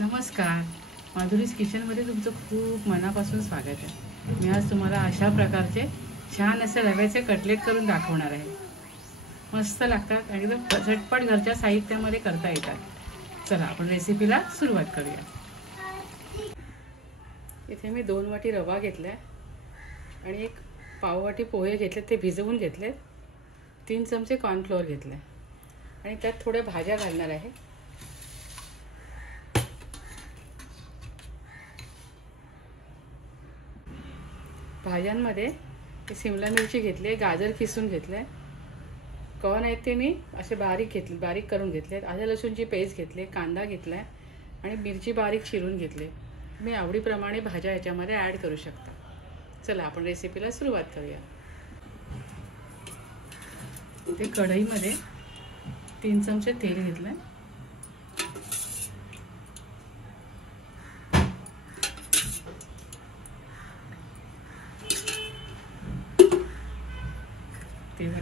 नमस्कार, माधुरीज किचनमध्ये तुमचं खूप मनापासून स्वागत आहे। मी आज तुम्हाला अशा प्रकारचे छान असे रव्याचे कटलेट करून दाखवणार आहे। मस्त लागतात, एकदम झटपट घरच्या साहित्यामध्ये करता येतात। चला आपण रेसिपीला सुरुवात करूया। इथे मी 2 वाटी रवा घेतलाय आणि 1 पाव वाटी पोहे घेतले, ते भिजवून घेतले। 3 चमचे कॉर्नफ्लोअर घेतले आणि त्यात थोड्या भाज्या घालणार आहे। भाज्यांमध्ये शिमला मिरची घेतली, गाजर किसून घेतले, कॉर्न आहेत ते मी असे बारीक करून घेतले, आलं लसूणची पेस्ट घेतली, कांदा घेतलाय आणि मिरची बारीक चिरून घेतली। तुम्ही आवडीप्रमाणे भाज्या याच्यामध्ये ॲड करू शकता। चला आपण रेसिपीला सुरुवात करूया। इथे कढईमध्ये 3 चमचे तेल घेतले,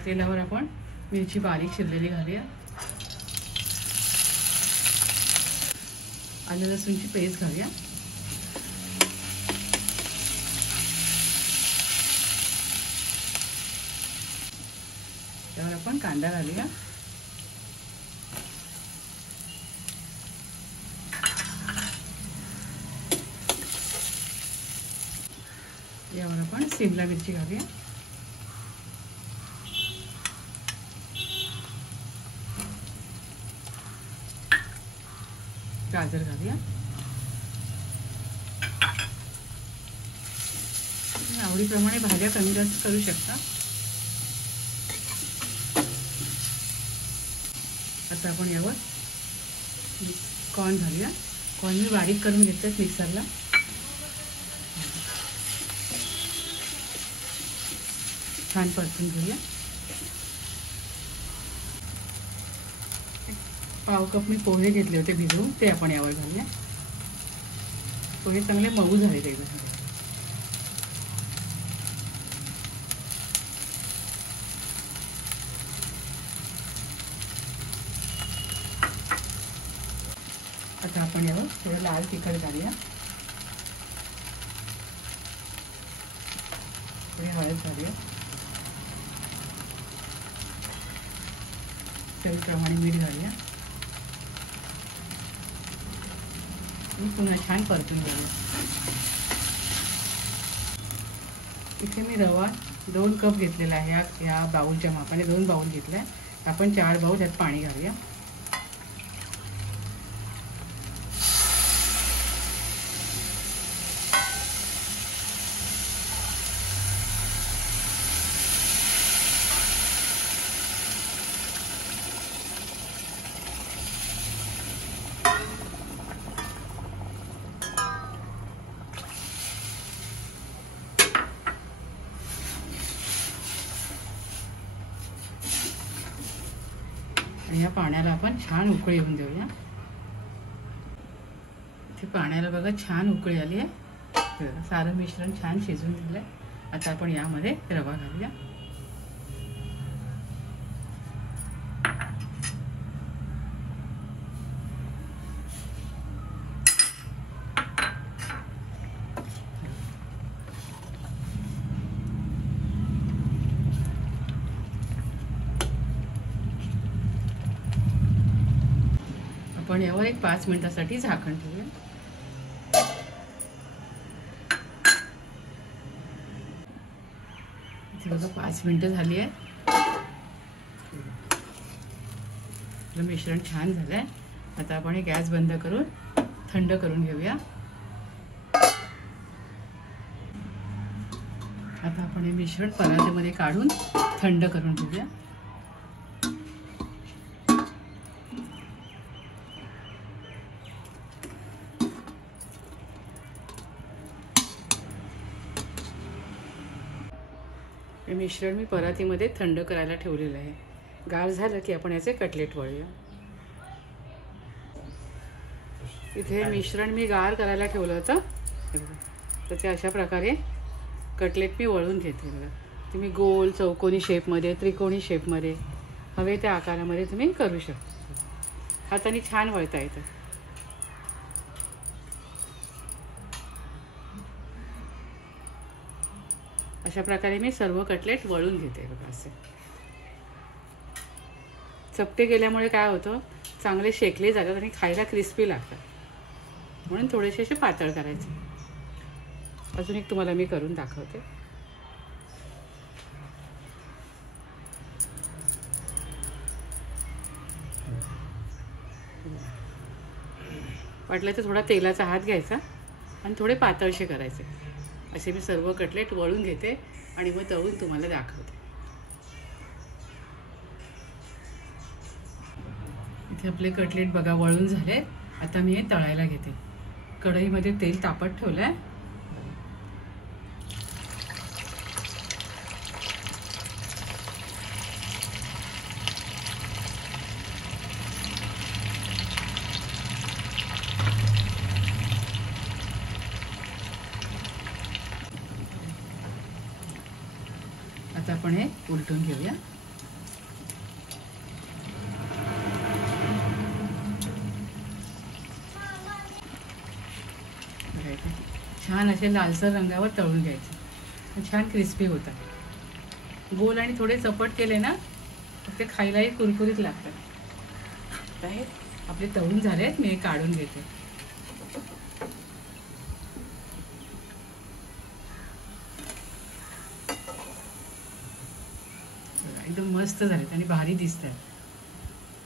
तेलावर आपण मिरची बारीक चिरलेली घालूया, आलं लसूणची पेस्ट घालूया, त्यावर आपण कांदा घालूया, यावर आपण शिमला मिरची घालूया, गाजर घालूया। तुम्ही आवडीप्रमाणे भाज्या कमी जास्त करू शकता। आता आपण यावर कॉर्न घालूया। कॉर्न मी बारीक करून घेतले मिक्सरला, छान परतून घेऊया। पाव कप मी पोहे घेतले होते भिजवून, ते आपण यावर घालूया। पोहे चांगले मऊ झाले एकदम। आता आपण यावर थोडं लाल तिखट घालूया, थोडी हळद घालूया, चवीप्रमाणे मीठ घालूया, पुन्हा छान परतून घेऊया। इथे मी रवा 2 कप घेतलेला आहे, या बाउलच्या मापाने 2 बाउल घेतलाय। आपण 4 बाउल यात पाणी घालूया। आणि या पाण्याला आपण छान उकळी येऊन देऊया। इथे पाण्याला बघा छान उकळी आली आहे, सारं मिश्रण छान शिजून दिलंय। आता आपण यामध्ये रवा घालूया, आपण यावर 5 मिनिटासाठी झाकण ठेवूया। इथे बघा 5 मिनिटं झाली आहे, मिश्रण छान झालंय। आता आपण हे गॅस बंद करून थंड करून घेऊया। आता आपण हे मिश्रण परातीमध्ये काढून थंड करून घेऊया। हे मिश्रण मी परातीमध्ये थंड करायला ठेवलेलं आहे। गार झालं की आपण याचे कटलेट वळूया। इथे मिश्रण मी गार करायला ठेवलं होतं, तर ते अशा प्रकारे कटलेट मी वळून घेते। बघा, तुम्ही गोल, चौकोनी शेपमध्ये, त्रिकोणी शेपमध्ये हवे त्या आकारामध्ये तुम्ही करू शकता। हाताने छान वळता येतं। अशा प्रकारे मी सर्व कटलेट वळून घेते बघा. असे चपटे केल्यामुळे काय होतं, चांगले शेकले जातात आणि खायला क्रिस्पी लागतात. म्हणून थोडेसे असे पातळ करायचे. अजून एक तुम्हाला मी करून दाखवते. वाटलं तर थोडा तेलाचा हात घ्यायचा आणि थोडे पातळसे करायचे. असे मी सर्व कटलेट वळून घेते आणि मग तळून तुम्हाला दाखवते. इथे आपले कटलेट बघा वळून झाले. आता मी हे तळायला घेते. कढईमध्ये तेल तापत ठेवलं आहे. आता आपण हे उलटून घेऊया. छान असे लालसर रंगावर तळून घ्यायचे. छान क्रिस्पी होतात. गोल आणि थोडे चपट केले ना ते खायलाही कुरकुरीत लागतात. हे आपले तळून झालेत. मी हे काढून घेते. एकदम मस्त झालेत आणि भारी दिसतात.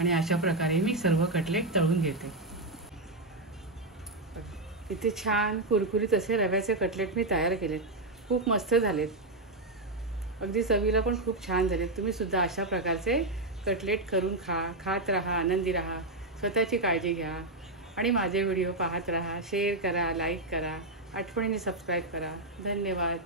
आणि अशा प्रकारे मी सर्व कटलेट तळून घेते. इथे छान कुरकुरीत असे रव्याचे कटलेट मी तयार केलेत. खूप मस्त झालेत. अगदी चवीला पण खूप छान झालेत. तुम्ही सुद्धा अशा प्रकारचे कटलेट करून खात राहा, आनंदी राहा, स्वतःची काळजी घ्या आणि माझे व्हिडिओ पाहत राहा. शेअर करा, लाईक करा, आठवणीने सबस्क्राईब करा. धन्यवाद.